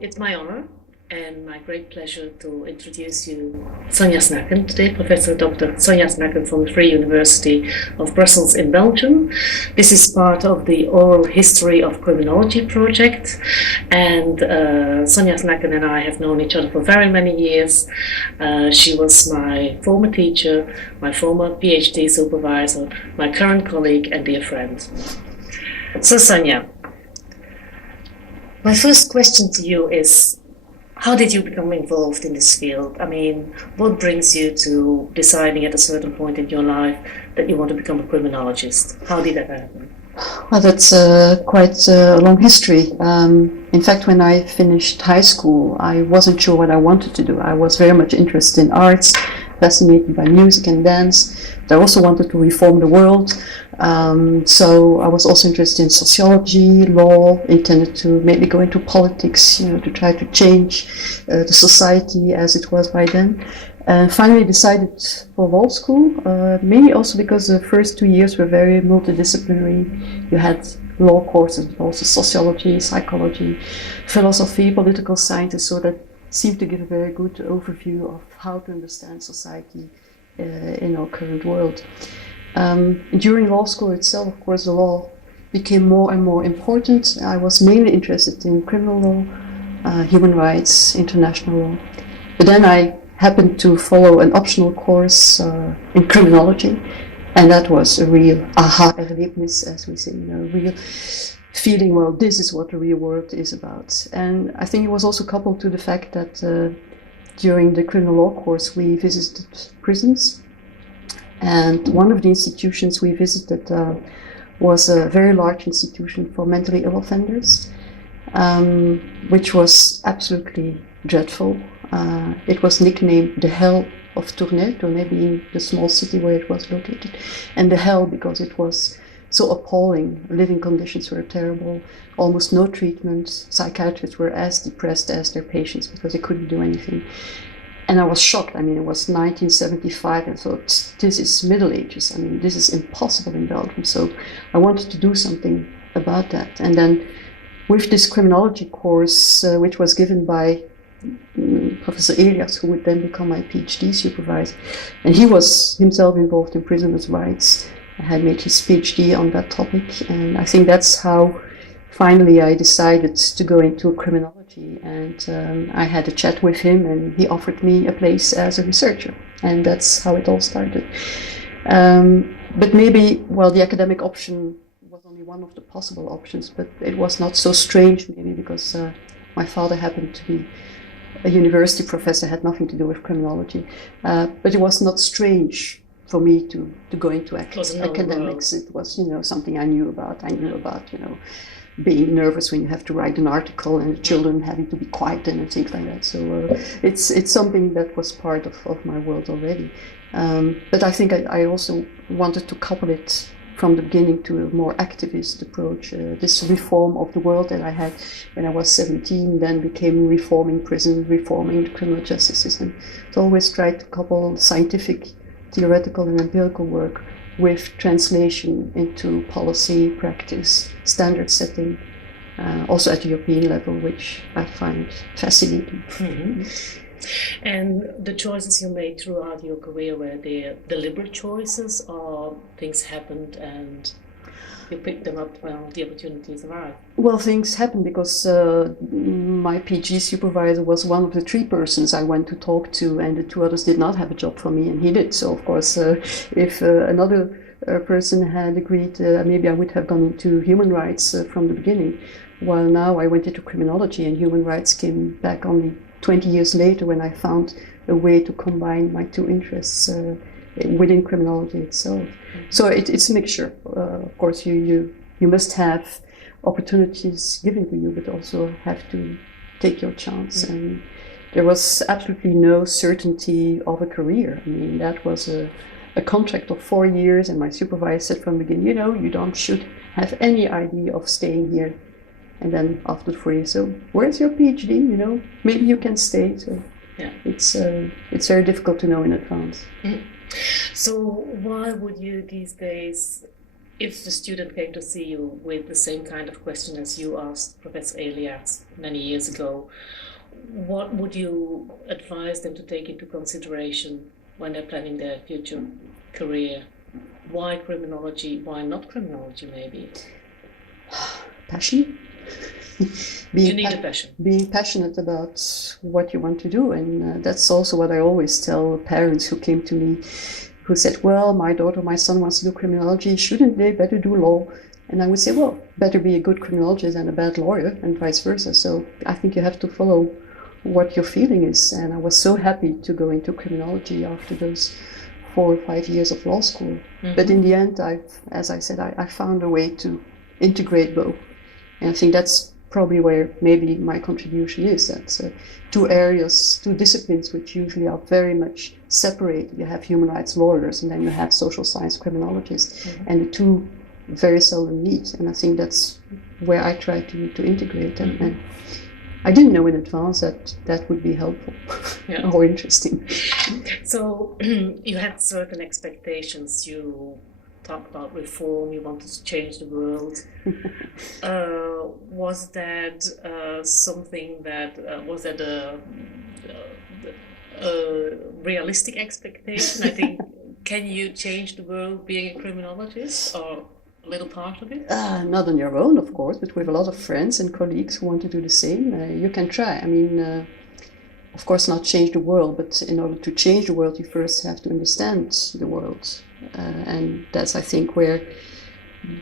It's my honor and my great pleasure to introduce you Sonja Snacken today, Professor Dr. Sonja Snacken from the Free University of Brussels in Belgium. This is part of the Oral History of Criminology project, and Sonja Snacken and I have known each other for very many years. She was my former teacher, my former PhD supervisor, my current colleague and dear friend. So Sonja, my first question to you is, how did you become involved in this field? I mean, what brings you to deciding at a certain point in your life that you want to become a criminologist? How did that happen? Well, that's quite a long history. In fact, when I finished high school, I wasn't sure what I wanted to do. I was very much interested in arts, fascinated by music and dance. But I also wanted to reform the world. So I was also interested in sociology, law, intended to maybe go into politics, to try to change the society as it was by then. And finally decided for law school, mainly also because the first 2 years were very multidisciplinary. You had law courses, but also sociology, psychology, philosophy, political science, so that seemed to give a very good overview of how to understand society in our current world. During law school itself, of course, the law became more and more important. I was mainly interested in criminal law, human rights, international law. But then I happened to follow an optional course in criminology, and that was a real aha-erlebnis, as we say, a real feeling, well, this is what the real world is about. And I think it was also coupled to the fact that during the criminal law course we visited prisons. And one of the institutions we visited was a very large institution for mentally ill offenders, which was absolutely dreadful. It was nicknamed the Hell of Tournai being the small city where it was located, and the hell because it was so appalling. Living conditions were terrible, almost no treatment. Psychiatrists were as depressed as their patients because they couldn't do anything. And I was shocked. I mean, it was 1975, and I thought, this is Middle Ages. I mean, this is impossible in Belgium. So I wanted to do something about that. And then with this criminology course, which was given by Professor Elias, who would then become my PhD supervisor, and he was himself involved in prisoners' rights. I had made his PhD on that topic, and I think that's how finally I decided to go into criminology, and I had a chat with him, and he offered me a place as a researcher, and that's how it all started. But maybe, well, the academic option was only one of the possible options, but it was not so strange maybe because my father happened to be a university professor, had nothing to do with criminology, but it was not strange for me to go into academics. It was, something I knew about. Being nervous when you have to write an article and the children having to be quiet and things like that. So it's something that was part of my world already. But I think I also wanted to couple it from the beginning to a more activist approach. This reform of the world that I had when I was 17, then became reforming prison, reforming the criminal justice system. So I always tried to couple scientific, theoretical and empirical work with translation into policy, practice, standard setting, also at the European level, which I find fascinating. Mm-hmm. And the choices you made throughout your career, were they deliberate choices, or things happened and you picked them up when the opportunities arrived? Well, things happened because my PhD supervisor was one of the 3 persons I went to talk to, and the 2 others did not have a job for me, and he did. So, of course, if another person had agreed, maybe I would have gone into human rights from the beginning. While now I went into criminology, and human rights came back only 20 years later when I found a way to combine my 2 interests within criminology itself. So it's a mixture. Of course, you must have opportunities given to you, but also have to take your chance. Mm-hmm. And there was absolutely no certainty of a career. I mean, that was a contract of 4 years, and my supervisor said from the beginning, you should have any idea of staying here And then after 4 years, so where's your PhD? You know, maybe you can stay. So yeah, it's very difficult to know in advance. Mm-hmm. So why would you these days, if the student came to see you with the same kind of question as you asked Professor Elias many years ago, what would you advise them to take into consideration when they're planning their future career? Why criminology? Why not criminology, maybe? Passion. You need a passion. Being passionate about what you want to do. And that's also what I always tell parents who came to me who said, well, my daughter, my son wants to do criminology. Shouldn't they better do law? And I would say, well, better be a good criminologist than a bad lawyer, and vice versa. So I think you have to follow what your feeling is. And I was so happy to go into criminology after those 4 or 5 years of law school. Mm-hmm. But in the end, as I said, I found a way to integrate both. And I think that's probably where maybe my contribution is. That's 2 areas, 2 disciplines which usually are very much separated. You have human rights lawyers and then you have social science criminologists. Mm-hmm. And the 2 very seldom meet. And I think that's where I try to integrate them. Mm-hmm. And I didn't know in advance that would be helpful or interesting. So you had certain expectations. You talked about reform, you wanted to change the world. Was that something that, was that a realistic expectation? I think, can you change the world being a criminologist, or a little part of it? Not on your own, of course, but with a lot of friends and colleagues who want to do the same. You can try. I mean, of course, not change the world, but in order to change the world, you first have to understand the world. And that's, I think, where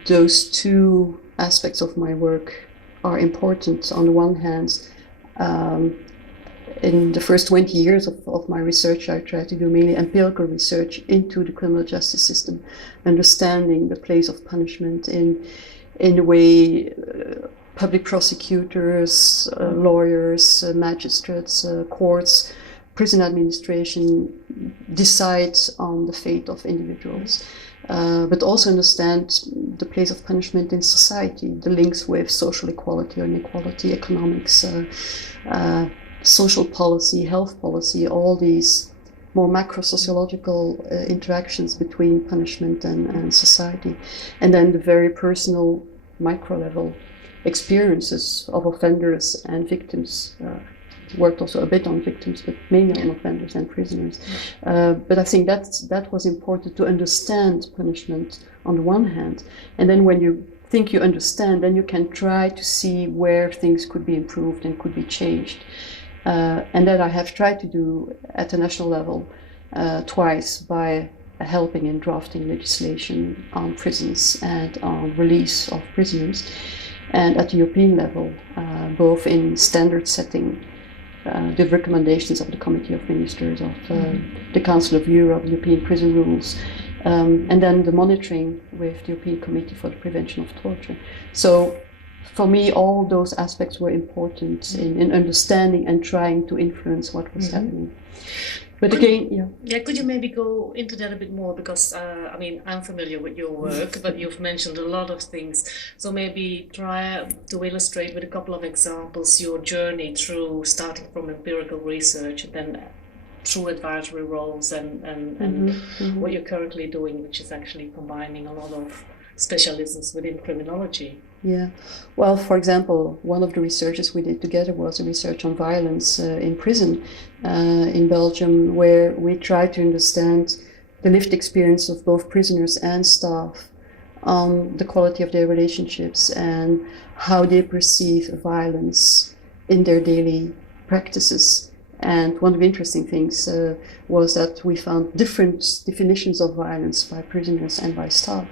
those 2 aspects of my work are important. On the one hand, in the first 20 years of my research, I tried to do mainly empirical research into the criminal justice system, understanding the place of punishment in the way public prosecutors, lawyers, magistrates, courts, prison administration decide on the fate of individuals, but also understand the place of punishment in society, the links with social equality or inequality, economics, social policy, health policy, all these more macro-sociological interactions between punishment and society. And then the very personal micro-level experiences of offenders and victims. Worked also a bit on victims, but mainly on offenders and prisoners. But I think that was important to understand punishment on the one hand. And then when you think you understand, then you can try to see where things could be improved and could be changed. And that I have tried to do at the national level twice by helping in drafting legislation on prisons and on release of prisoners. And at the European level, both in standard setting, the recommendations of the Committee of Ministers of the Council of Europe, European prison rules, and then the monitoring with the European Committee for the Prevention of Torture. So for me, all those aspects were important in understanding and trying to influence what was happening. But could you maybe go into that a bit more? Because, I mean, I'm familiar with your work, but you've mentioned a lot of things. So maybe try to illustrate with a couple of examples your journey through starting from empirical research and then through advisory roles and what you're currently doing, which is actually combining a lot of specialisms within criminology. Yeah. Well, for example, one of the researches we did together was a research on violence in prison in Belgium, where we tried to understand the lived experience of both prisoners and staff on the quality of their relationships and how they perceive violence in their daily practices. And one of the interesting things was that we found different definitions of violence by prisoners and by staff.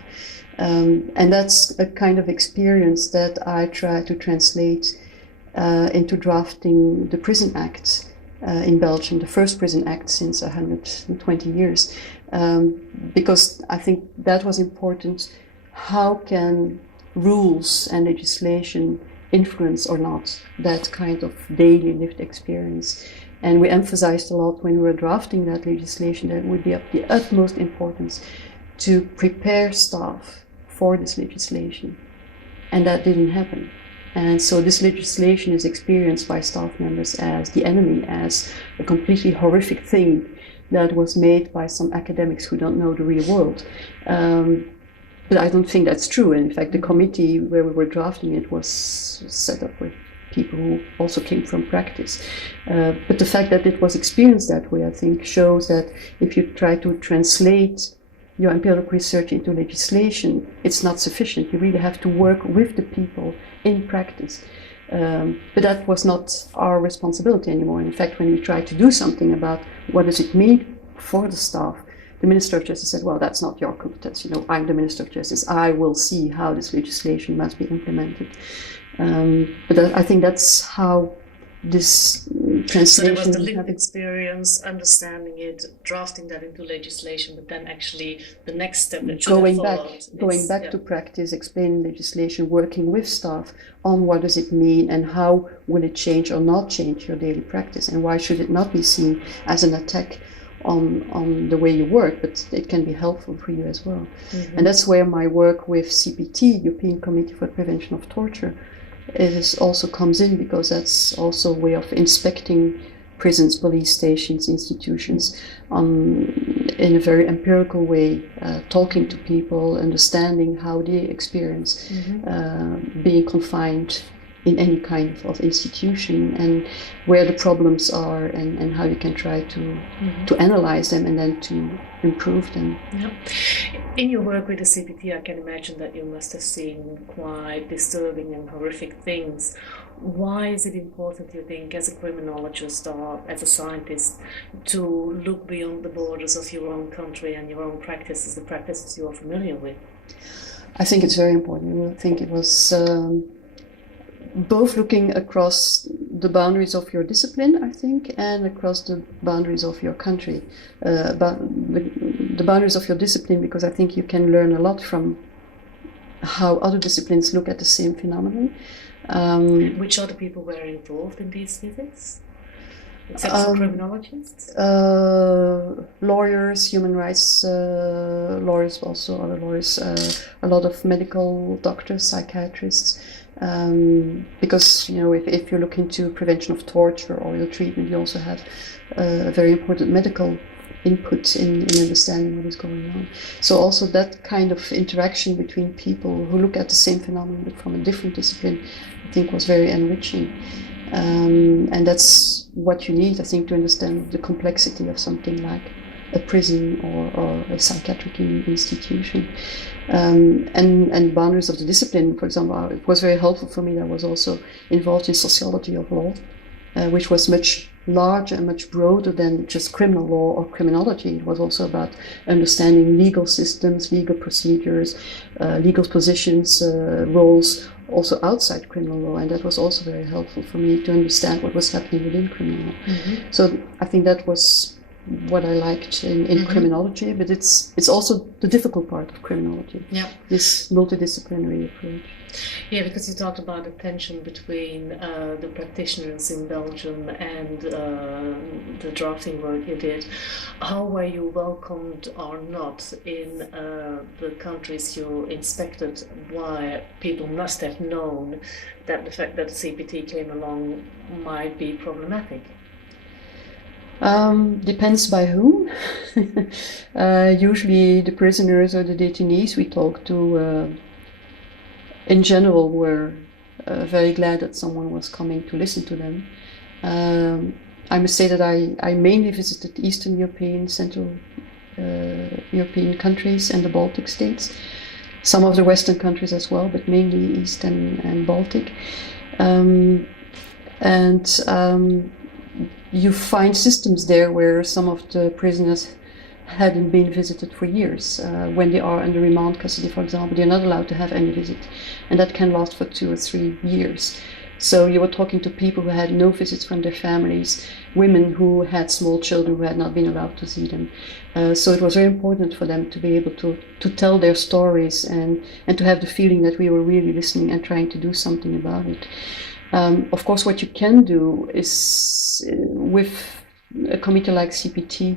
And that's a kind of experience that I try to translate into drafting the Prison Act in Belgium, the first prison act since 120 years, because I think that was important. How can rules and legislation influence or not that kind of daily lived experience? And we emphasized a lot when we were drafting that legislation that it would be of the utmost importance to prepare staff for this legislation. And that didn't happen. And so this legislation is experienced by staff members as the enemy, as a completely horrific thing that was made by some academics who don't know the real world. But I don't think that's true. And in fact, the committee where we were drafting it was set up with people who also came from practice. But the fact that it was experienced that way, I think, shows that if you try to translate your empirical research into legislation, it's not sufficient. You really have to work with the people in practice. But that was not our responsibility anymore. In fact, when we tried to do something about what does it mean for the staff, the Minister of Justice said, well, that's not your competence. I'm the Minister of Justice. I will see how this legislation must be implemented. But I think that's how this translation... So there was the lived experience, understanding it, drafting that into legislation, but then actually the next step that should have followed going back to practice, explaining legislation, working with staff on what does it mean and how will it change or not change your daily practice, and why should it not be seen as an attack on the way you work, but it can be helpful for you as well. Mm-hmm. And that's where my work with CPT, European Committee for Prevention of Torture, also comes in, because that's also a way of inspecting prisons, police stations, institutions in a very empirical way, talking to people, understanding how they experience being confined in any kind of institution, and where the problems are, and how you can try to analyze them and then to improve them. Yeah. In your work with the CPT, I can imagine that you must have seen quite disturbing and horrific things. Why is it important, you think, as a criminologist or as a scientist, to look beyond the borders of your own country and your own practices, the practices you are familiar with? I think it's very important. I think it was both looking across the boundaries of your discipline, I think, and across the boundaries of your country. But the boundaries of your discipline, because I think you can learn a lot from how other disciplines look at the same phenomenon. Which other people were involved in these visits? Except for criminologists? Lawyers, human rights lawyers, also other lawyers, a lot of medical doctors, psychiatrists. Because if you look into prevention of torture or your treatment, you also have a very important medical input in understanding what is going on. So also that kind of interaction between people who look at the same phenomenon but from a different discipline, I think was very enriching. And that's what you need, I think, to understand the complexity of something like a prison or a psychiatric institution. And boundaries of the discipline, for example, it was very helpful for me that I was also involved in sociology of law, which was much larger and much broader than just criminal law or criminology. It was also about understanding legal systems, legal procedures, legal positions, roles, also outside criminal law, and that was also very helpful for me to understand what was happening within criminal law. Mm-hmm. So I think that was what I liked in criminology, but it's also the difficult part of criminology. Yeah. This multidisciplinary approach. Yeah, because you talked about the tension between the practitioners in Belgium and the drafting work you did. How were you welcomed or not in the countries you inspected, where people must have known that the fact that the CPT came along might be problematic? Depends by whom. Usually the prisoners or the detainees we talk to in general were very glad that someone was coming to listen to them. I must say that I mainly visited Eastern European, Central European countries and the Baltic states. Some of the Western countries as well, but mainly East and Baltic. You find systems there where some of the prisoners hadn't been visited for years. When they are under remand custody, for example, they're not allowed to have any visit, and that can last for 2 or 3 years. So you were talking to people who had no visits from their families, women who had small children who had not been allowed to see them. So it was very important for them to be able to tell their stories and to have the feeling that we were really listening and trying to do something about it. Of course, what you can do is, with a committee like CPT,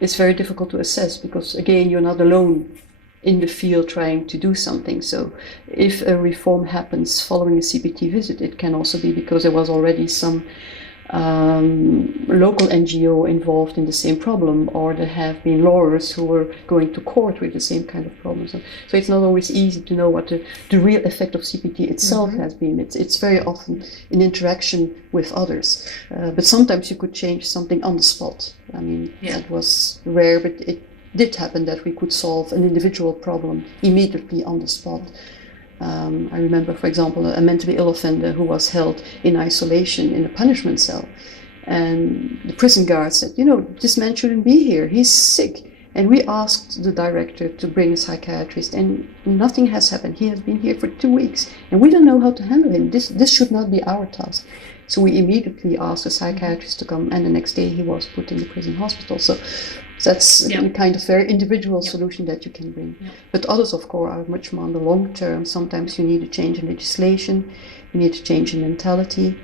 it's very difficult to assess because, again, you're not alone in the field trying to do something. So if a reform happens following a CPT visit, it can also be because there was already some local NGO involved in the same problem, or there have been lawyers who were going to court with the same kind of problems. So it's not always easy to know what the real effect of CPT itself has been. It's very often in interaction with others. But sometimes you could change something on the spot. I mean, that was rare, but it did happen that we could solve an individual problem immediately on the spot. I remember, for example, a mentally ill offender who was held in isolation in a punishment cell. And the prison guard said, this man shouldn't be here, he's sick. And we asked the director to bring a psychiatrist, and nothing has happened. He has been here for 2 weeks, and we don't know how to handle him. This should not be our task. So we immediately asked a psychiatrist to come, and the next day he was put in the prison hospital. So that's a kind of very individual solution that you can bring. But others, of course, are much more on the long term. Sometimes you need a change in legislation, you need to change in mentality.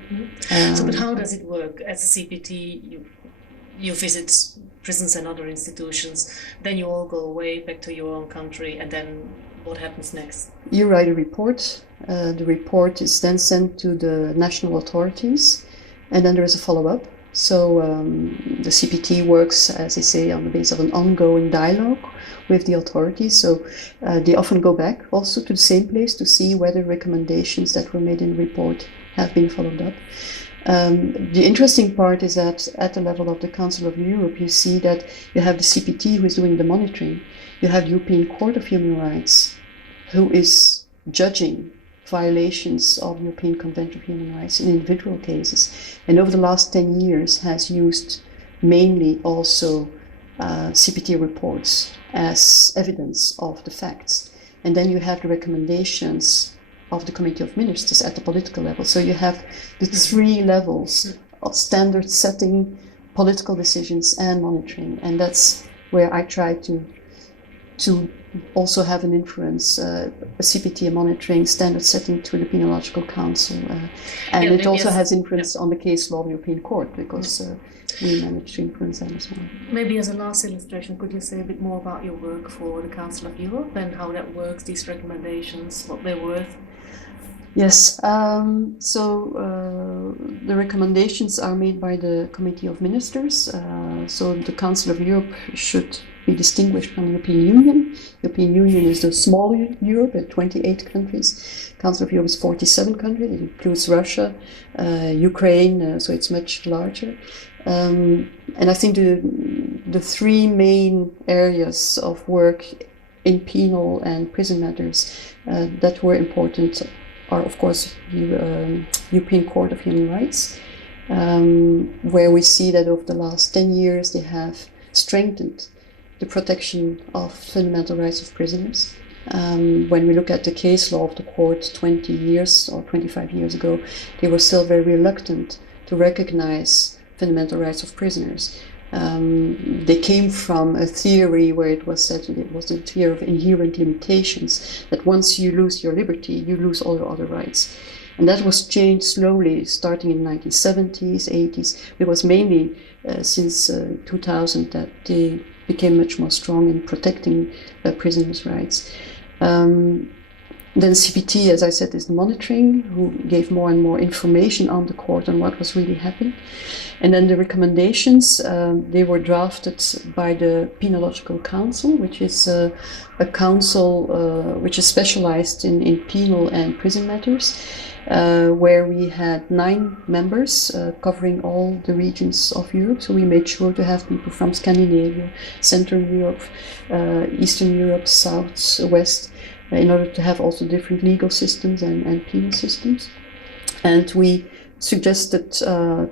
But how does it work? As a CPT, you visit prisons and other institutions, then you all go away back to your own country, and then what happens next? You write a report. The report is then sent to the national authorities, and then there is a follow-up. So the CPT works, as I say, on the basis of an ongoing dialogue with the authorities. So they often go back also to the same place to see whether recommendations that were made in the report have been followed up. The interesting part is that at the level of the Council of Europe, you see that you have the CPT who is doing the monitoring. You have the European Court of Human Rights who is judging violations of European Convention of Human Rights in individual cases, and over the last 10 years has used mainly also CPT reports as evidence of the facts. And then you have the recommendations of the Committee of Ministers at the political level. So you have the 3 levels of standard setting, political decisions and monitoring, and that's where I try to also have an influence, a CPT, a monitoring, standard setting to the Penological Council. And it also has influence on the case law of the European Court, because we manage to influence that as well. Maybe as a last illustration, could you say a bit more about your work for the Council of Europe and how that works, these recommendations, what they're worth? Yes, the recommendations are made by the Committee of Ministers. So the Council of Europe should be distinguished from the European Union. The European Union is the smaller Europe at 28 countries. Council of Europe is 47 countries. It includes Russia, Ukraine, so it's much larger. And I think the 3 main areas of work in penal and prison matters that were important are, of course, the European Court of Human Rights, where we see that over the last 10 years they have strengthened the protection of fundamental rights of prisoners. When we look at the case law of the court 20 years or 25 years ago, they were still very reluctant to recognize fundamental rights of prisoners. They came from a theory where it was said it was the theory of inherent limitations, that once you lose your liberty, you lose all your other rights. And that was changed slowly, starting in the 1970s, 80s. It was mainly since 2000 that they became much more strong in protecting prisoners' rights. Then CPT, as I said, is the monitoring, who gave more and more information on the court on what was really happening. And then the recommendations, they were drafted by the Penological Council, which is a council which is specialized in penal and prison matters, where we had 9 members covering all the regions of Europe. So we made sure to have people from Scandinavia, Central Europe, Eastern Europe, South, West, in order to have also different legal systems and penal systems. And we suggested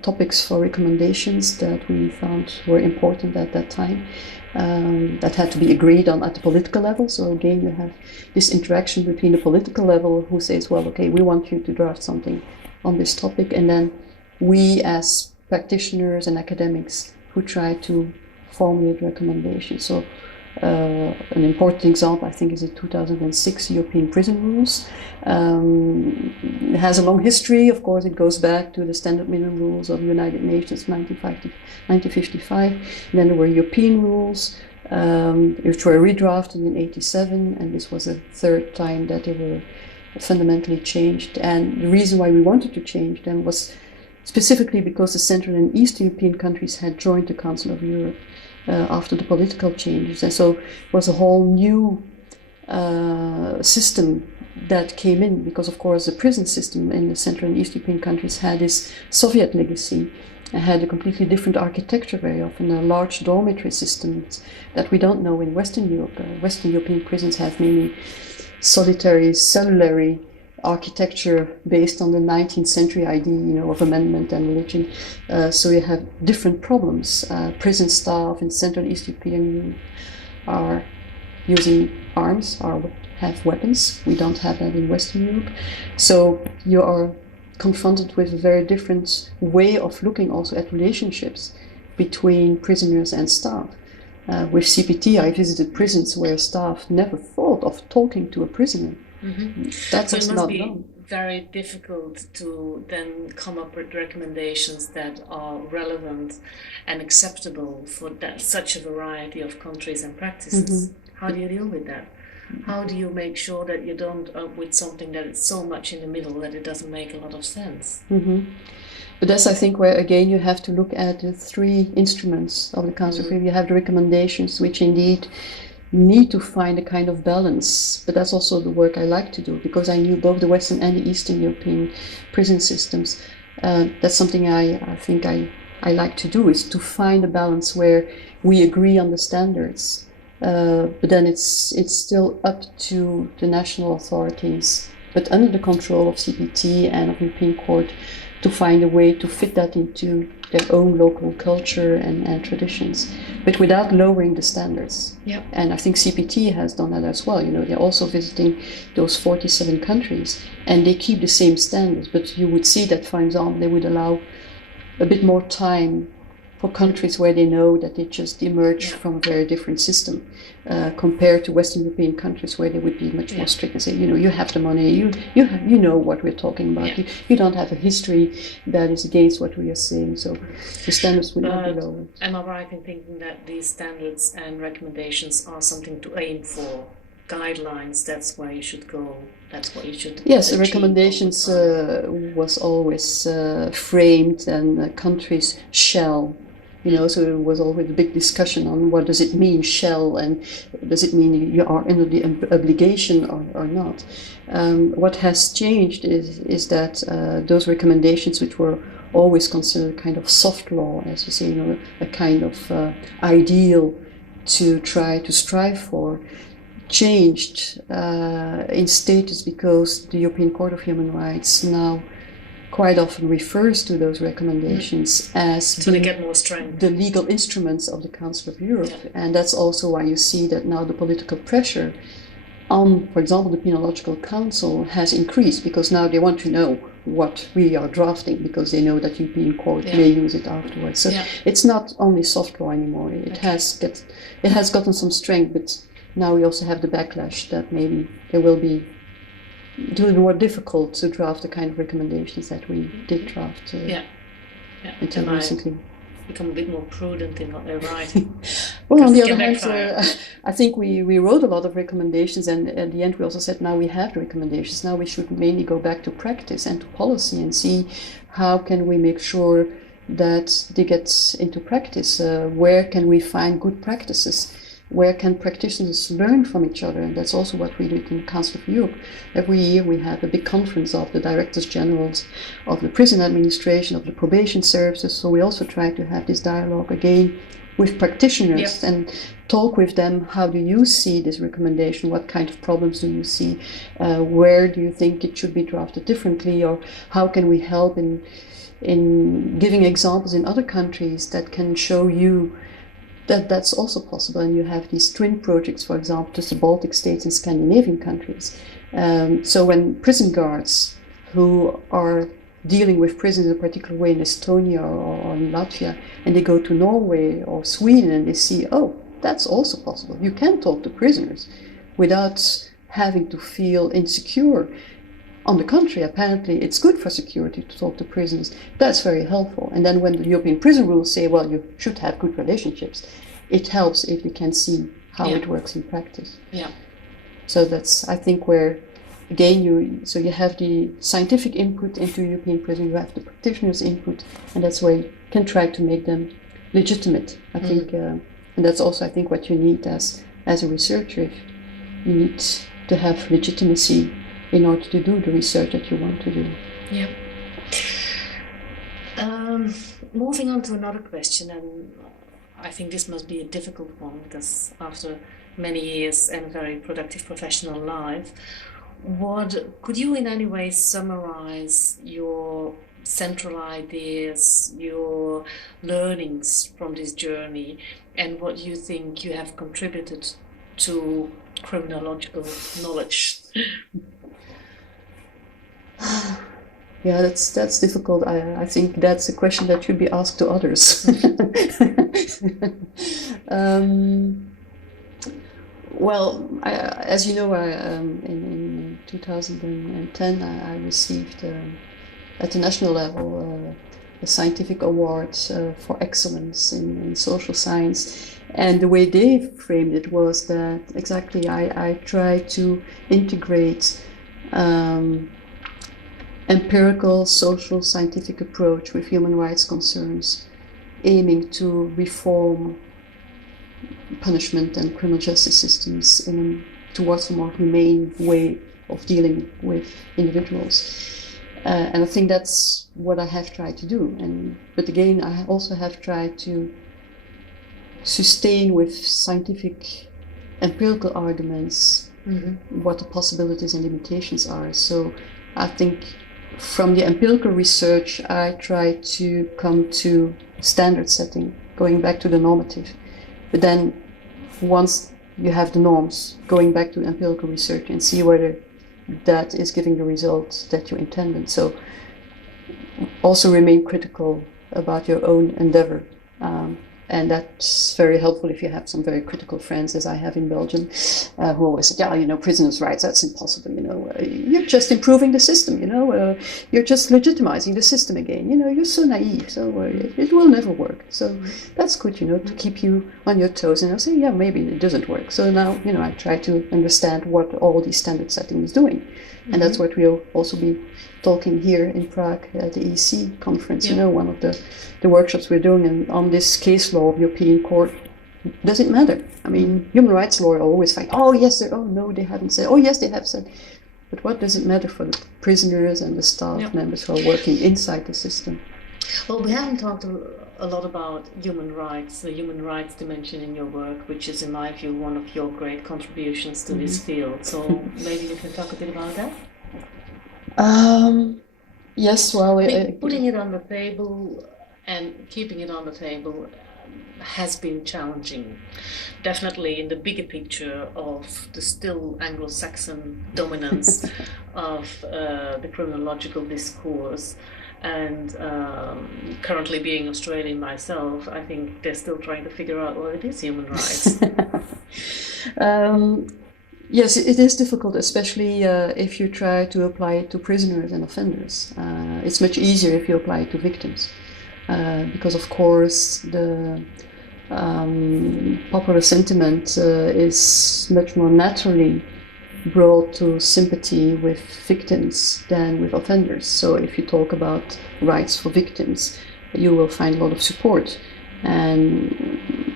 topics for recommendations that we found were important at that time, that had to be agreed on at the political level. So again, you have this interaction between the political level, who says, well, okay, we want you to draft something on this topic, and then we as practitioners and academics who try to formulate recommendations. So an important example, I think, is the 2006 European Prison Rules. It has a long history, of course. It goes back to the Standard Minimum Rules of the United Nations, 1955. And then there were European rules, which were redrafted in 1987, and this was the third time that they were fundamentally changed. And the reason why we wanted to change them was specifically because the Central and Eastern European countries had joined the Council of Europe after the political changes. And so it was a whole new system that came in, because of course the prison system in the Central and Eastern European countries had this Soviet legacy. It had a completely different architecture very often, a large dormitory systems that we don't know in Western Europe. Western European prisons have mainly solitary, cellulary architecture based on the 19th century idea, of amendment and religion. So you have different problems. Prison staff in Central and East European Union are using arms, have weapons. We don't have that in Western Europe. So you are confronted with a very different way of looking also at relationships between prisoners and staff. With CPT, I visited prisons where staff never thought of talking to a prisoner. Mm-hmm. That's so it must not be done. very difficult to then come up with recommendations that are relevant and acceptable for such a variety of countries and practices. Mm-hmm. How do you deal with that? How do you make sure that you don't up with something that is so much in the middle that it doesn't make a lot of sense? Mm-hmm. But that's, I think, where again you have to look at the three instruments of the Council of Europe. You have the recommendations, which indeed need to find a kind of balance. But that's also the work I like to do, because I knew both the Western and the Eastern European prison systems. That's something I think I like to do, is to find a balance where we agree on the standards. But then it's still up to the national authorities, but under the control of CPT and of European Court, to find a way to fit that into their own local culture and traditions, but without lowering the standards. Yep. And I think CPT has done that as well. They're also visiting those 47 countries, and they keep the same standards, but you would see that, for example, they would allow a bit more time for countries where they know that they just emerge from a very different system, compared to Western European countries where they would be much more strict and say, you have the money, you know what we're talking about, you don't have a history that is against what we are saying, so the standards would not be lowered. Am I right in thinking that these standards and recommendations are something to aim for? Guidelines, that's where you should go, that's what you should Yes, the recommendations was always framed, and countries shall. So there was always a big discussion on what does it mean, shall, and does it mean you are under the obligation or not. What has changed is that those recommendations, which were always considered kind of soft law, as you say, a kind of ideal to try to strive for, changed in status, because the European Court of Human Rights now quite often refers to those recommendations as so they get more strength. The legal instruments of the Council of Europe. And that's also why you see that now the political pressure on, for example, the Penological Council has increased, because now they want to know what we are drafting, because they know that the European Court may use it afterwards. So it's not only soft law anymore. It has gotten some strength, but now we also have the backlash that maybe there will be a little more difficult to draft the kind of recommendations that we did draft until recently. Become a bit more prudent in what they're writing. Well, on the other hand, I think we wrote a lot of recommendations, and at the end we also said, now we have the recommendations, now we should mainly go back to practice and to policy and see how can we make sure that they get into practice. Where can we find good practices? Where can practitioners learn from each other? And that's also what we do in the Council of Europe. Every year we have a big conference of the Directors Generals of the prison administration, of the probation services. So we also try to have this dialogue again with practitioners and talk with them. How do you see this recommendation? What kind of problems do you see? Where do you think it should be drafted differently? Or how can we help in giving examples in other countries that can show you that's also possible? And you have these twin projects, for example, just the Baltic states and Scandinavian countries. So when prison guards who are dealing with prisons in a particular way in Estonia or in Latvia, and they go to Norway or Sweden and they see, oh, that's also possible. You can talk to prisoners without having to feel insecure. On the contrary, apparently it's good for security to talk to prisoners. That's very helpful. And then when the European prison rules say, well, you should have good relationships, it helps if you can see how Yeah. it works in practice. Yeah. So that's, I think, where again you have the scientific input into European prison, you have the practitioners' input, and that's where you can try to make them legitimate. I think, and that's also, I think, what you need as a researcher. You need to have legitimacy in order to do the research that you want to do. Yeah. Moving on to another question, and I think this must be a difficult one, because after many years and a very productive professional life, could you in any way summarize your central ideas, your learnings from this journey, and what you think you have contributed to criminological knowledge? Yeah, that's difficult. I think that's a question that should be asked to others. Well, as you know, in 2010 I received at the national level a scientific award for excellence in social science. And the way they framed it was that exactly I tried to integrate empirical, social, scientific approach with human rights concerns, aiming to reform punishment and criminal justice systems towards a more humane way of dealing with individuals. And I think that's what I have tried to do. But again, I also have tried to sustain with scientific empirical arguments what the possibilities and limitations are. So I think from the empirical research, I try to come to standard setting, going back to the normative. But then once you have the norms, going back to empirical research and see whether that is giving the results that you intended. So also remain critical about your own endeavor. And that's very helpful if you have some very critical friends, as I have in Belgium, who always say, yeah, prisoners' rights, that's impossible, you're just improving the system, you're just legitimizing the system again, you're so naive, so it will never work. So that's good, to keep you on your toes. And I'll say, yeah, maybe it doesn't work. So now, I try to understand what all these standard setting is doing. And that's what we'll also be talking here in Prague at the EC conference, one of the workshops we're doing, and on this case law of European Court. Does it matter? I mean, human rights lawyers always fight, oh yes, oh no, they haven't said, oh yes, they have said. But what does it matter for the prisoners and the staff members who are working inside the system? Well, we haven't talked a lot about human rights, the human rights dimension in your work, which is, in my view, one of your great contributions to this field. So maybe you can talk a bit about that? Yes, well... putting it on the table and keeping it on the table has been challenging. Definitely in the bigger picture of the still Anglo-Saxon dominance of the criminological discourse. And currently being Australian myself, I think they're still trying to figure out what it is human rights. Yes, it is difficult, especially if you try to apply it to prisoners and offenders. It's much easier if you apply it to victims, because of course the popular sentiment is much more naturally brought to sympathy with victims than with offenders. So if you talk about rights for victims, you will find a lot of support. And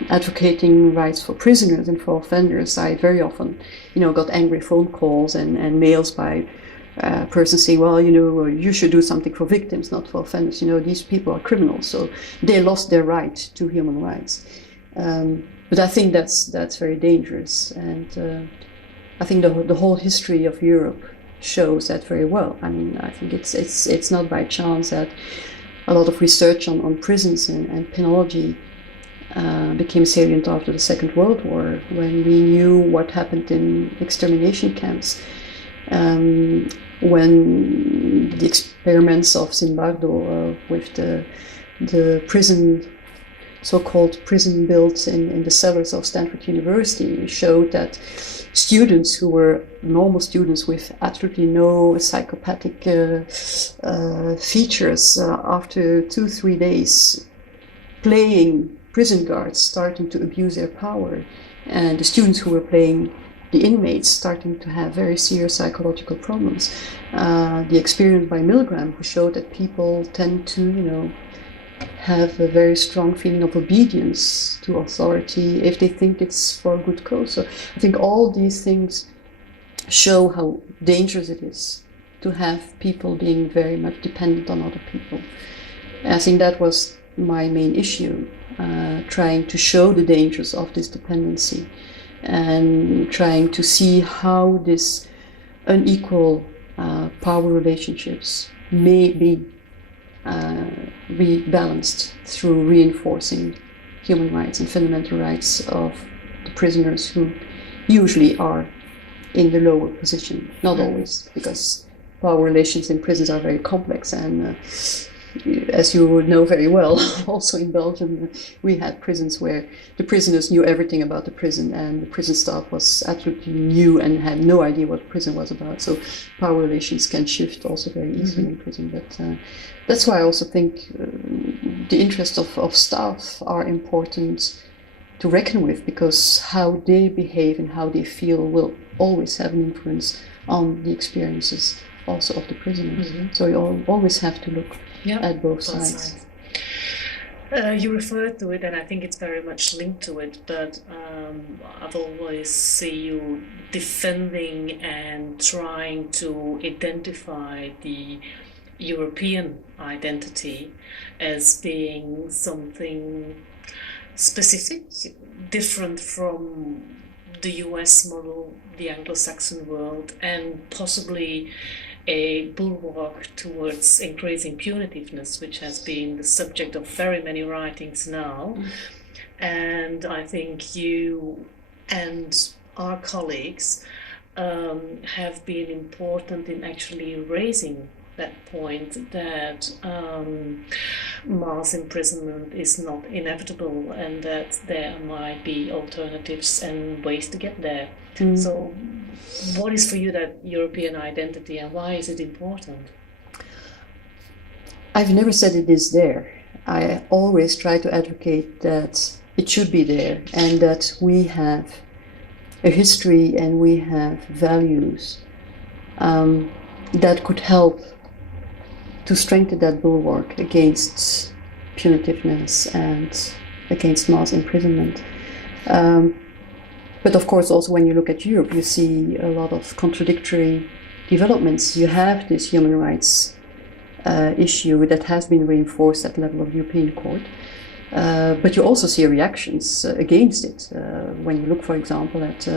advocating rights for prisoners and for offenders, I very often, got angry phone calls and mails by persons saying, well, you should do something for victims, not for offenders. These people are criminals, so they lost their right to human rights. But I think that's very dangerous, and I think the whole history of Europe shows that very well. I mean, I think it's not by chance that a lot of research on prisons and penology became salient after the Second World War, when we knew what happened in extermination camps, when the experiments of Zimbardo with the prison, so-called prison built in the cellars of Stanford University, showed that students who were normal students with absolutely no psychopathic features, after 2-3 days playing prison guards starting to abuse their power, and the students who were playing the inmates starting to have very serious psychological problems. The experiment by Milgram, who showed that people tend to, have a very strong feeling of obedience to authority if they think it's for a good cause. So I think all these things show how dangerous it is to have people being very much dependent on other people. I think that was my main issue, trying to show the dangers of this dependency and trying to see how this unequal power relationships may be rebalanced through reinforcing human rights and fundamental rights of the prisoners who usually are in the lower position. Not always, because power relations in prisons are very complex, and as you know very well, also in Belgium, we had prisons where the prisoners knew everything about the prison and the prison staff was absolutely new and had no idea what prison was about. So power relations can shift also very easily in prison. But that's why I also think the interests of staff are important to reckon with, because how they behave and how they feel will always have an influence on the experiences also of the prisoners. So you always have to look at both sides. You referred to it, and I think it's very much linked to it, but I've always seen you defending and trying to identify the European identity as being something specific, different from the US model, the Anglo-Saxon world, and possibly a bulwark towards increasing punitiveness, which has been the subject of very many writings now. And I think you and our colleagues have been important in actually raising that point that mass imprisonment is not inevitable and that there might be alternatives and ways to get there. So what is for you that European identity and why is it important? I've never said it is there. I always try to advocate that it should be there and that we have a history and we have values that could help to strengthen that bulwark against punitiveness and against mass imprisonment. But of course, also when you look at Europe, you see a lot of contradictory developments. You have this human rights issue that has been reinforced at the level of the European Court. But you also see reactions against it. When you look, for example, at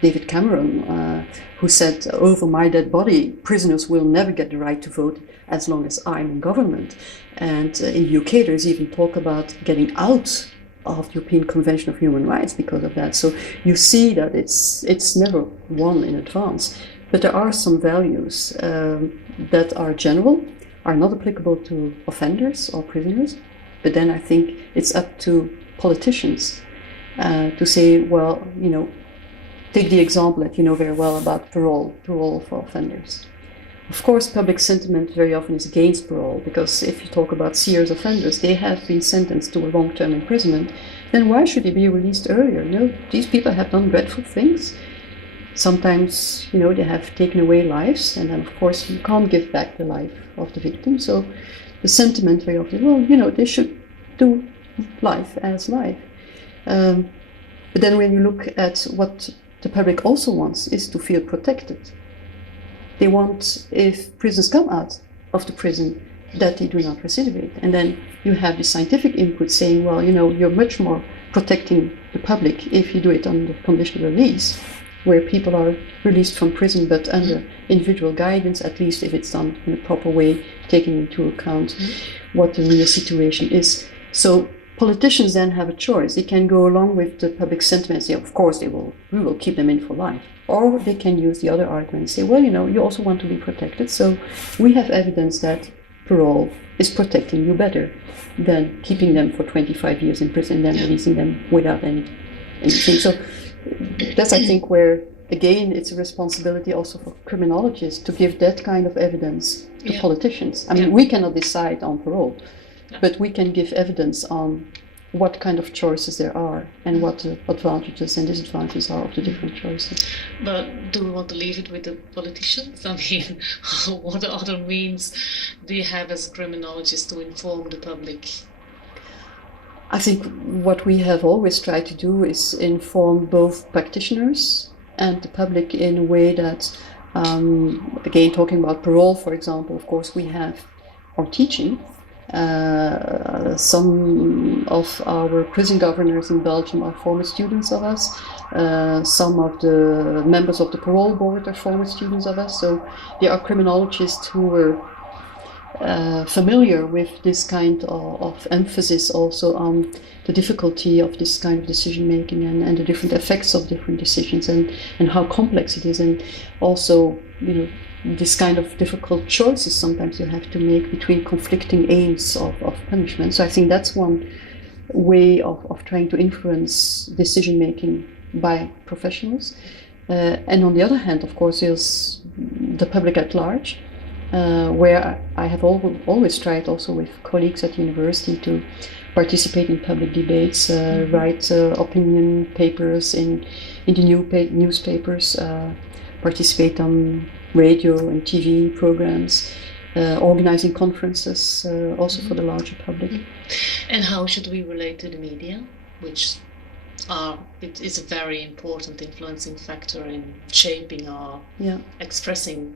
David Cameron, who said, "Over my dead body, prisoners will never get the right to vote as long as I'm in government." And in the UK, there's even talk about getting out of the European Convention of Human Rights because of that. So you see that it's never won in advance. But there are some values that are general, are not applicable to offenders or prisoners. But then I think it's up to politicians to say, well, take the example that you know very well about parole for offenders. Of course, public sentiment very often is against parole, because if you talk about serious offenders, they have been sentenced to a long-term imprisonment, then why should they be released earlier? These people have done dreadful things. Sometimes, they have taken away lives, and then of course you can't give back the life of the victim. So the sentiment very often, well, they should do life as life. But then when you look at what the public also wants is to feel protected. They want, if prisoners come out of the prison, that they do not recidivate. And then you have the scientific input saying, well, you're much more protecting the public if you do it on the conditional release, where people are released from prison but under individual guidance, at least if it's done in a proper way, taking into account what the real situation is. So politicians then have a choice. They can go along with the public sentiment and say, of course we will keep them in for life. Or they can use the other argument and say, well, you also want to be protected, so we have evidence that parole is protecting you better than keeping them for 25 years in prison and then releasing them without anything. So that's, I think, where, again, it's a responsibility also for criminologists to give that kind of evidence to politicians. I mean, we cannot decide on parole, but we can give evidence on what kind of choices there are and what the advantages and disadvantages are of the different choices. But do we want to leave it with the politicians? I mean, what other means do you have as criminologists to inform the public? I think what we have always tried to do is inform both practitioners and the public in a way that, again, talking about parole, for example, of course, we have our teaching. Some of our prison governors in Belgium are former students of us. Some of the members of the parole board are former students of us. So there are criminologists who were familiar with this kind of emphasis also on the difficulty of this kind of decision making and the different effects of different decisions and how complex it is, and also, you know, this kind of difficult choices sometimes you have to make between conflicting aims of punishment. So I think that's one way of trying to influence decision making by professionals. And on the other hand, of course, is the public at large, where I have always tried also with colleagues at university to participate in public debates, write opinion papers in the newspapers, participate on radio and TV programs, organizing conferences also for the larger public. And how should we relate to the media, which it is a very important influencing factor in shaping our expressing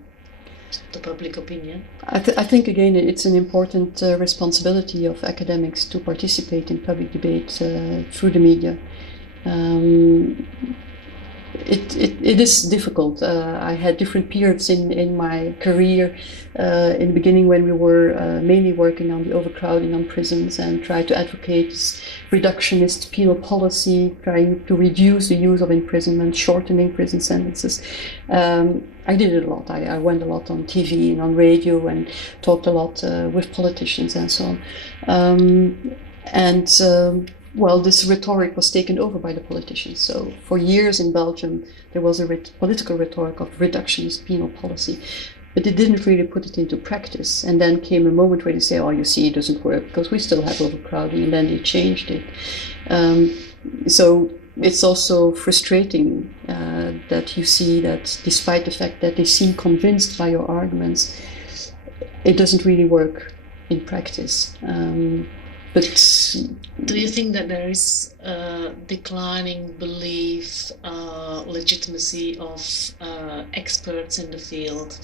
the public opinion? I think again it's an important responsibility of academics to participate in public debate through the media. It is difficult. I had different periods in my career. In the beginning, when we were mainly working on the overcrowding on prisons and tried to advocate this reductionist penal policy, trying to reduce the use of imprisonment, shortening prison sentences. I did it a lot. I went a lot on TV and on radio and talked a lot with politicians and so on. Well, this rhetoric was taken over by the politicians. So for years in Belgium, there was a political rhetoric of reductionist penal policy, but they didn't really put it into practice. And then came a moment where they say, oh, you see, it doesn't work because we still have overcrowding, and then they changed it. So it's also frustrating that you see that despite the fact that they seem convinced by your arguments, it doesn't really work in practice. But do you think that there is a declining belief, legitimacy of experts in the field,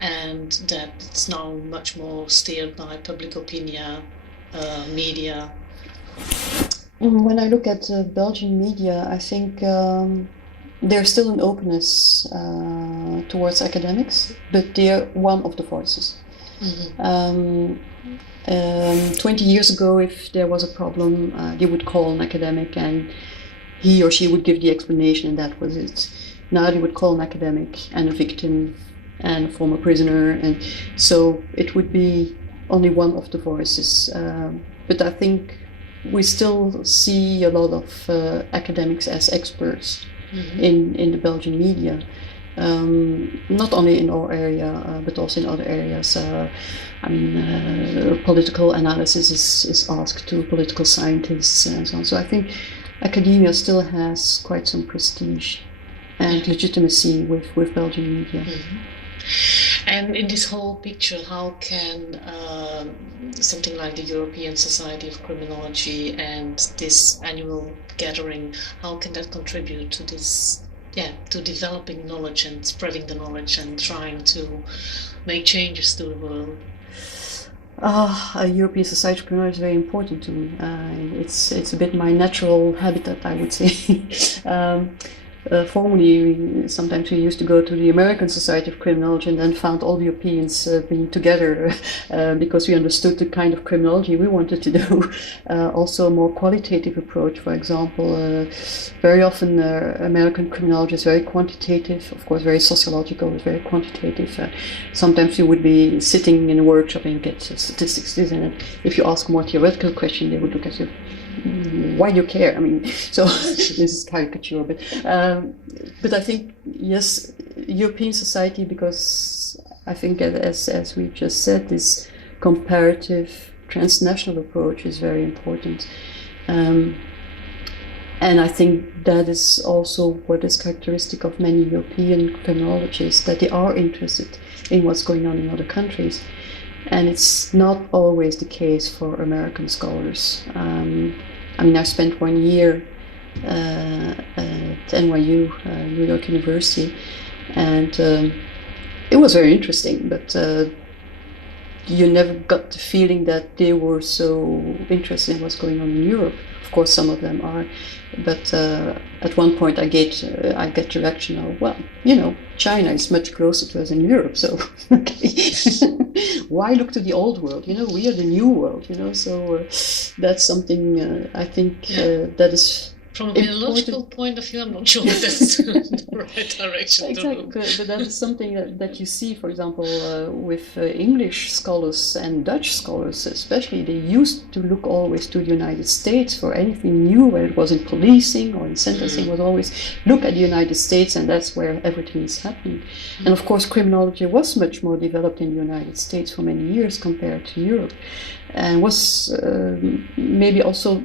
and that it's now much more steered by public opinion, media? When I look at Belgian media, I think there's still an openness towards academics, but they're one of the voices. Mm-hmm. 20 years ago, if there was a problem, they would call an academic and he or she would give the explanation and that was it. Now they would call an academic and a victim and a former prisoner, and so it would be only one of the voices. But I think we still see a lot of academics as experts in the Belgian media. Not only in our area, but also in other areas. Political analysis is asked to political scientists and so on. So I think academia still has quite some prestige and legitimacy with Belgian media. Mm-hmm. And in this whole picture, how can something like the European Society of Criminology and this annual gathering, how can that contribute to this? To developing knowledge and spreading the knowledge and trying to make changes to the world? A European Society of Criminology is very important to me. It's a bit my natural habitat, I would say. Formerly, sometimes we used to go to the American Society of Criminology and then found all the Europeans being together because we understood the kind of criminology we wanted to do. Also a more qualitative approach, for example. Very often American criminology is very quantitative, of course very sociological, but very quantitative. Sometimes you would be sitting in a workshop and you get statistics, and if you ask a more theoretical question, they would look at you. Why do you care? I mean, so this is caricature, but I think yes, European society, because I think as we've just said, this comparative transnational approach is very important. And I think that is also what is characteristic of many European criminologists, that they are interested in what's going on in other countries. And it's not always the case for American scholars. I spent 1 year at NYU, New York University, and it was very interesting, but you never got the feeling that they were so interested in what's going on in Europe. Of course, some of them are, but at one point I get the reaction of, well, China is much closer to us in Europe, so why look to the old world? We are the new world. So that's something I think that is. From a philological point of view, I'm not sure if that's the right direction. Exactly, but that is something that you see, for example, with English scholars and Dutch scholars especially. They used to look always to the United States for anything new, whether it was in policing or in sentencing, was always look at the United States, and that's where everything is happening. And of course, criminology was much more developed in the United States for many years compared to Europe, and was maybe also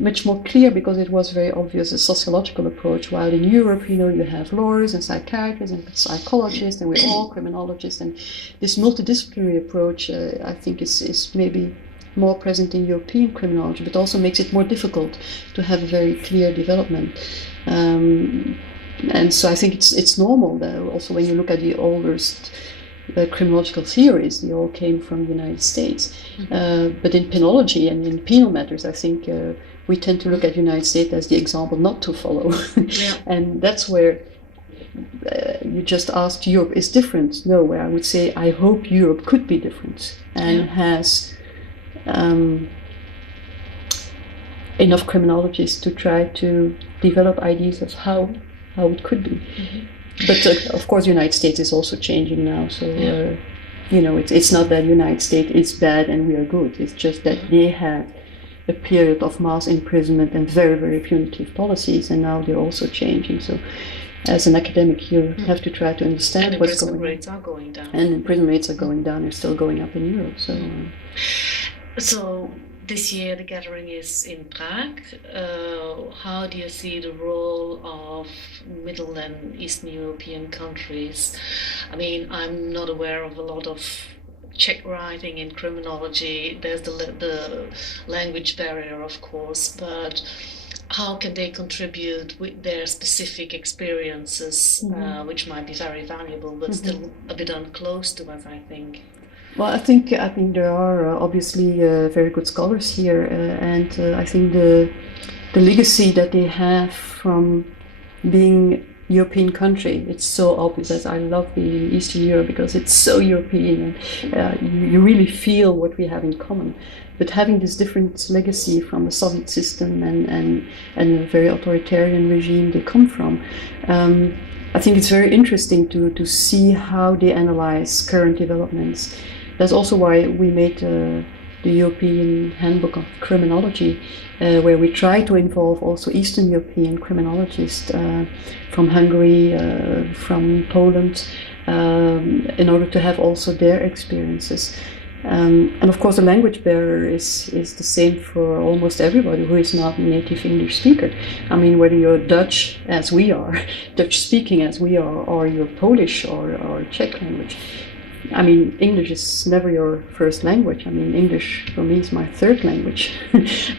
much more clear because it was very obvious a sociological approach, while in Europe, you have lawyers and psychiatrists and psychologists, and we're all criminologists, and this multidisciplinary approach, I think, is maybe more present in European criminology, but also makes it more difficult to have a very clear development. And so I think it's normal that also when you look at the oldest criminological theories, they all came from the United States. But in penology and in penal matters, I think we tend to look at the United States as the example not to follow. And that's where you just asked, Europe is different. No, where I would say I hope Europe could be different and has enough criminologists to try to develop ideas of how it could be. But of course, the United States is also changing now. So, it's not that the United States is bad and we are good. It's just that they had a period of mass imprisonment and very, very punitive policies, and now they're also changing. So, as an academic, you have to try to understand what's going on. And imprisonment rates are going down. And imprisonment rates are going down. They're still going up in Europe. So this year the gathering is in Prague. How do you see the role of Middle and Eastern European countries? I mean, I'm not aware of a lot of Czech writing in criminology. There's the language barrier, of course, but how can they contribute with their specific experiences, which might be very valuable, but still a bit unclose to us, I think? Well, I think there are obviously very good scholars here, and I think the legacy that they have from being European country, it's so obvious. As I love being in Eastern Europe because it's so European, and you really feel what we have in common. But having this different legacy from the Soviet system and a very authoritarian regime they come from, I think it's very interesting to see how they analyze current developments. That's also why we made the European Handbook of Criminology, where we try to involve also Eastern European criminologists from Hungary, from Poland, in order to have also their experiences. And of course the language barrier is the same for almost everybody who is not a native English speaker. I mean, whether you're Dutch as we are, Dutch speaking as we are, or you're Polish or Czech language. I mean, English is never your first language. I mean, English for me is my third language.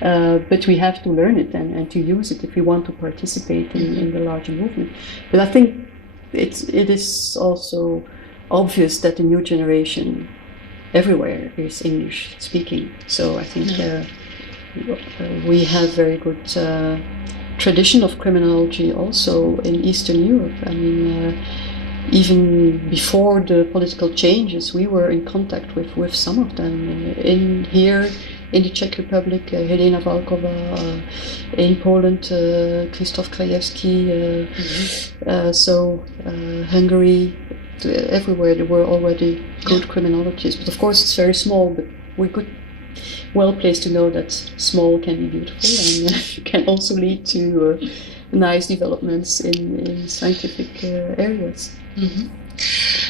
But we have to learn it and to use it if we want to participate in the larger movement. But I think it is also obvious that the new generation everywhere is English speaking. So I think we have very good tradition of criminology also in Eastern Europe. I mean, even before the political changes, we were in contact with some of them. Here in the Czech Republic, Helena Walkova, in Poland, Krzysztof Krajewski, Hungary, everywhere there were already good criminologists. But of course it's very small, but we're well placed to know that small can be beautiful and can also lead to nice developments in scientific areas.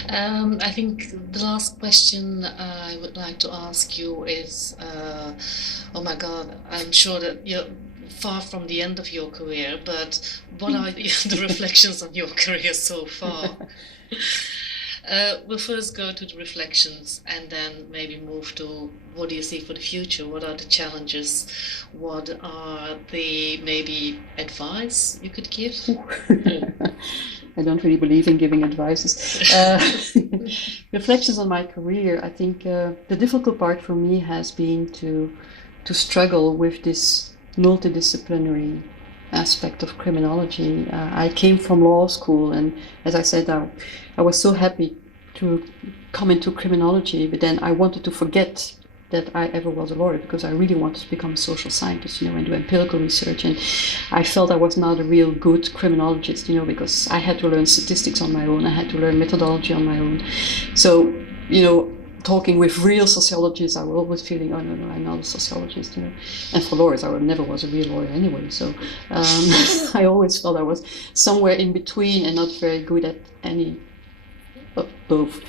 I think the last question I would like to ask you is, oh my God, I'm sure that you're far from the end of your career, but what are the reflections on your career so far? We'll first go to the reflections and then maybe move to what do you see for the future? What are the challenges? What are the maybe advice you could give? I don't really believe in giving advices. Reflections on my career, I think the difficult part for me has been to struggle with this multidisciplinary aspect of criminology. I came from law school, and as I said, I was so happy to come into criminology, but then I wanted to forget that I ever was a lawyer because I really wanted to become a social scientist, and do empirical research. And I felt I was not a real good criminologist, because I had to learn statistics on my own, I had to learn methodology on my own. So, talking with real sociologists, I was always feeling, oh no, I'm not a sociologist, And for lawyers, I never was a real lawyer anyway. So I always felt I was somewhere in between and not very good at any of both.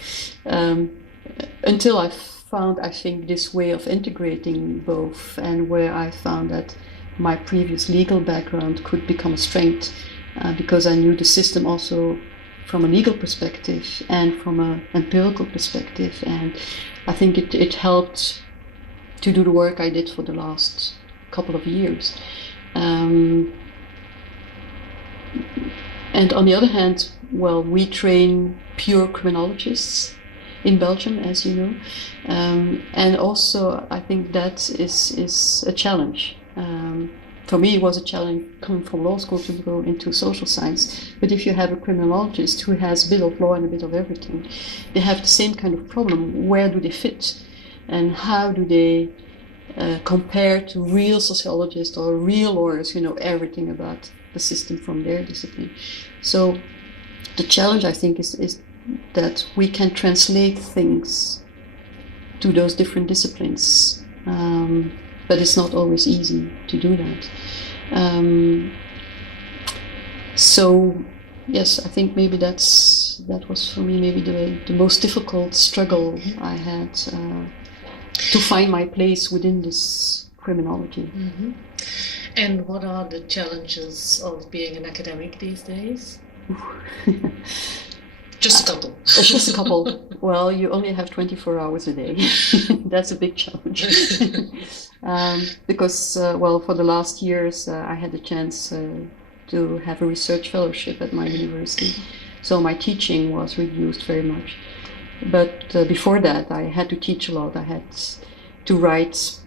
Until I found, I think, this way of integrating both, and where I found that my previous legal background could become a strength because I knew the system also from a legal perspective and from an empirical perspective, and I think it helped to do the work I did for the last couple of years. And on the other hand, well, we train pure criminologists in Belgium, as you know, and also I think that is a challenge. For me, it was a challenge coming from law school to go into social science. But if you have a criminologist who has a bit of law and a bit of everything, they have the same kind of problem. Where do they fit? And how do they compare to real sociologists or real lawyers who know everything about the system from their discipline? So the challenge, I think, is that we can translate things to those different disciplines. But it's not always easy to do that. So yes, I think maybe that was for me maybe the most difficult struggle I had to find my place within this criminology. Mm-hmm. And what are the challenges of being an academic these days? Just a couple. Just a couple. Well, you only have 24 hours a day. That's a big challenge. Because, for the last years, I had the chance to have a research fellowship at my university. So my teaching was reduced very much. But before that, I had to teach a lot. I had to write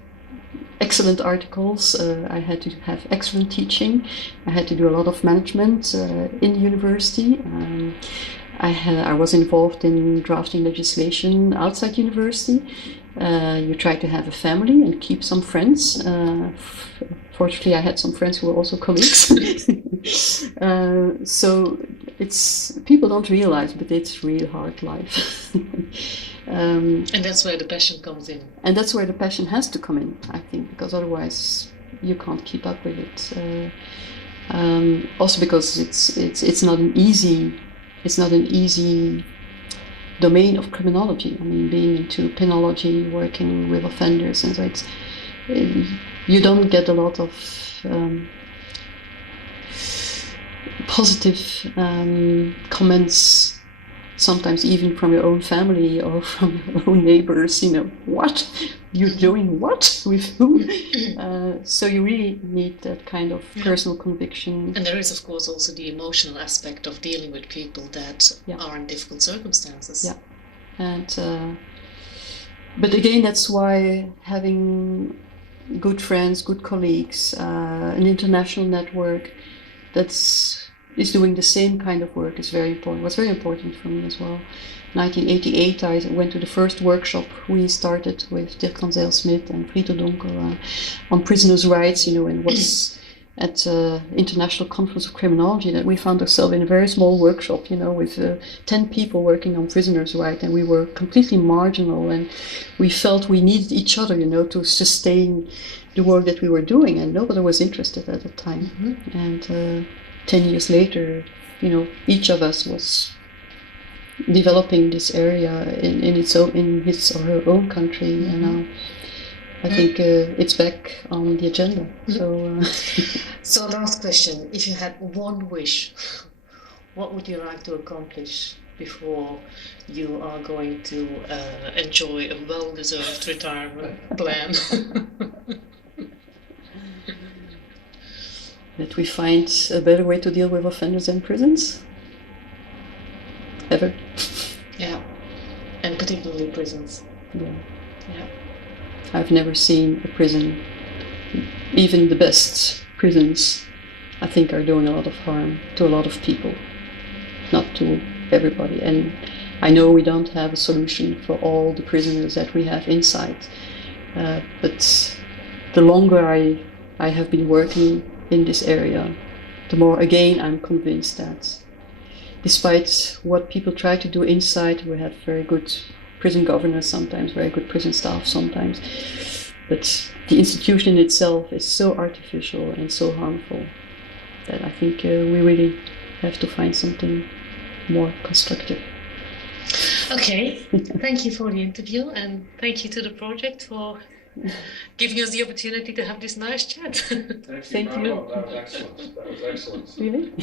excellent articles. I had to have excellent teaching. I had to do a lot of management in the university. I was involved in drafting legislation outside university. You try to have a family and keep some friends. Fortunately, I had some friends who were also colleagues. So people don't realize, but it's really hard life. And that's where the passion comes in. And that's where the passion has to come in, I think, because otherwise you can't keep up with it. Also because it's not an easy domain of criminology. I mean, being into penology, working with offenders, and so you don't get a lot of positive comments, sometimes even from your own family or from your own neighbors. What? You're doing what? With who? So you really need that kind of personal conviction. And there is, of course, also the emotional aspect of dealing with people that are in difficult circumstances. Yeah. And but again, that's why having good friends, good colleagues, an international network is doing the same kind of work is very important. It was very important for me as well. 1988, I went to the first workshop we started with Dirk van Zijl-Smit and Friedel Donker on prisoners' rights, and it was at International Conference of Criminology that we found ourselves in a very small workshop, with 10 people working on prisoners' rights, and we were completely marginal, and we felt we needed each other, to sustain the work that we were doing, and nobody was interested at the time. Mm-hmm. And 10 years later, each of us was developing this area in his or her own country, and now I think it's back on the agenda. So, so last question: if you had one wish, what would you like to accomplish before you are going to enjoy a well-deserved retirement plan? That we find a better way to deal with offenders in prisons. Ever. Yeah, and particularly prisons. Yeah. Yeah. I've never seen a prison, even the best prisons, I think are doing a lot of harm to a lot of people, not to everybody. And I know we don't have a solution for all the prisoners that we have inside, but the longer I have been working in this area, the more again I'm convinced that despite what people try to do inside, we have very good prison governors sometimes, very good prison staff sometimes, but the institution itself is so artificial and so harmful that I think we really have to find something more constructive. Okay, thank you for the interview, and thank you to the project for giving us the opportunity to have this nice chat. Thank you. That was excellent. That was excellent. Really?